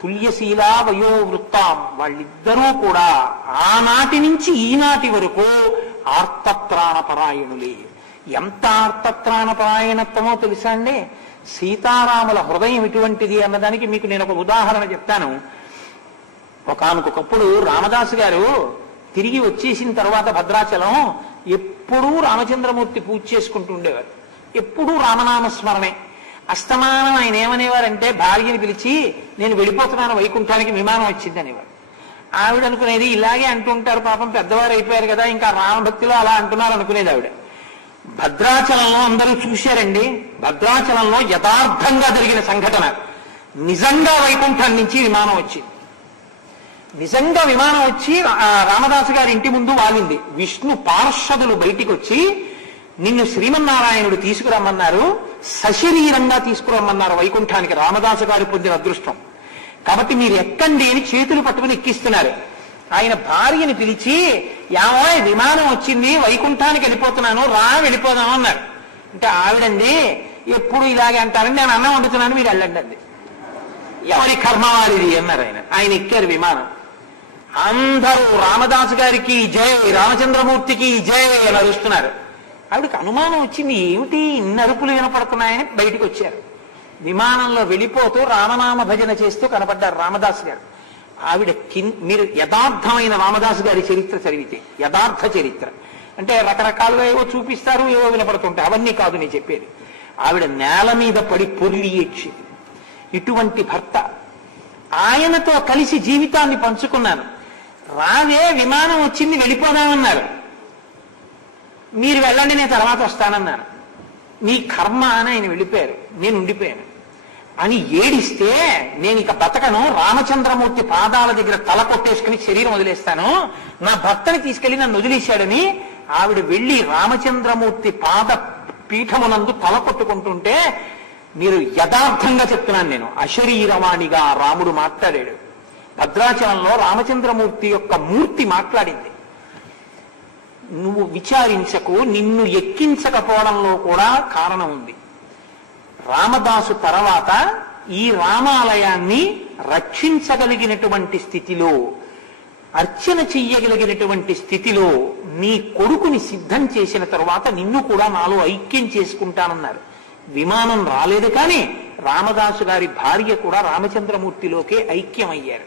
తుల్యశీలా వయోవృత్తాం, వాళ్ళిద్దరూ కూడా ఆనాటి నుంచి ఈనాటి వరకు ఆర్తత్రాణపరాయణులే. ఎంత ఆర్తత్రాణపరాయణత్వమో తెలుసా అండి? సీతారాముల హృదయం ఎటువంటిది అన్నదానికి మీకు నేను ఒక ఉదాహరణ చెప్తాను. ఒకానొకప్పుడు రామదాసు గారు తిరిగి వచ్చేసిన తర్వాత భద్రాచలం ఎప్పుడూ రామచంద్రమూర్తి పూజ చేసుకుంటూ ఉండేవారు. ఎప్పుడూ రామనామస్మరణే. అస్తమానం ఆయన ఏమనేవారంటే భార్యని పిలిచి నేను వెళ్ళిపోతున్నాను వైకుంఠానికి, విమానం వచ్చింది అనేవారు. ఆవిడ అనుకునేది ఇలాగే అంటుంటారు, పాపం పెద్దవారు అయిపోయారు కదా, ఇంకా రామభక్తిలో అలా అంటున్నారు అనుకునేది ఆవిడ. భద్రాచలంలో అందరూ చూశారండి. భద్రాచలంలో యథార్థంగా జరిగిన సంఘటన. నిజంగా వైకుంఠం నుంచి విమానం వచ్చింది. నిజంగా విమానం వచ్చి రామదాసు గారి ఇంటి ముందు వాలింది. విష్ణు పార్షదులు బయటికి వచ్చి నిన్ను శ్రీమన్నారాయణుడు తీసుకురమ్మన్నారు, సశరీరంగా తీసుకురమ్మన్నారు వైకుంఠానికి. రామదాసు గారు పొందిన అదృష్టం కాబట్టి మీరు ఎక్కండి అని చేతులు పట్టుకుని ఎక్కిస్తున్నారు. ఆయన భార్యని పిలిచి యావో విమానం వచ్చింది, వైకుంఠానికి వెళ్ళిపోతున్నాను, రా వెళ్ళిపోదాం అన్నారు. అంటే ఆవిడండి ఎప్పుడు ఇలాగే అంటారని, నేను అన్నం వండుతున్నాను మీరు వెళ్ళండి అండి. ఎవరి కర్మ వారిది అన్నారు. ఆయన ఎక్కారు విమానం. అందరూ రామదాసు గారికి జై, రామచంద్రమూర్తికి జై అని అరుస్తున్నారు. ఆవిడకి అనుమానం వచ్చింది, ఏమిటి ఇన్ని అరుపులు వినపడుతున్నాయని బయటికి వచ్చారు. విమానంలో వెళ్ళిపోతూ రామనామ భజన చేస్తూ కనపడ్డారు రామదాసు గారు. ఆవిడ మీరు యథార్థమైన రామదాసు గారి చరిత్ర చదివితే, యథార్థ చరిత్ర అంటే రకరకాలుగా ఏవో చూపిస్తారు, ఏవో వినపడుతుంటాయి, అవన్నీ కాదు నేను చెప్పేది. ఆవిడ నేల మీద పడి పొర్లి ఏడ్చింది. ఇటువంటి భర్త, ఆయనతో కలిసి జీవితాన్ని పంచుకున్నాను. రావే విమానం వచ్చింది వెళ్ళిపోదామన్నారు, మీరు వెళ్ళండి నేను తర్వాత వస్తానన్నాను. మీ కర్మ అని ఆయన వెళ్ళిపోయారు, నేను ఉండిపోయాను అని ఏడిస్తే, నేను ఇక బతకను, రామచంద్రమూర్తి పాదాల దగ్గర తల కొట్టేసుకుని శరీరం వదిలేస్తాను, నా భర్తని తీసుకెళ్లి నన్ను వదిలేశాడని ఆవిడ వెళ్లి రామచంద్రమూర్తి పాద పీఠమునందు తల కొట్టుకుంటుంటే, మీరు యథార్థంగా చెప్తున్నాను నేను, అశరీరవాణిగా రాముడు మాట్లాడాడు. భద్రాచలంలో రామచంద్రమూర్తి యొక్క మూర్తి మాట్లాడింది. నువ్వు విచారించకు, నిన్ను ఎక్కించకపోవడంలో కూడా కారణం ఉంది. రామదాసు తర్వాత ఈ రామాలయాన్ని రక్షించగలిగినటువంటి స్థితిలో, అర్చన చెయ్యగలిగినటువంటి స్థితిలో నీ కొడుకుని సిద్ధం చేసిన తరువాత నిన్ను కూడా నాలో ఐక్యం చేసుకుంటానన్నారు. విమానం రాలేదు కానీ రామదాసు గారి భార్య కూడా రామచంద్రమూర్తిలోకే ఐక్యమయ్యారు.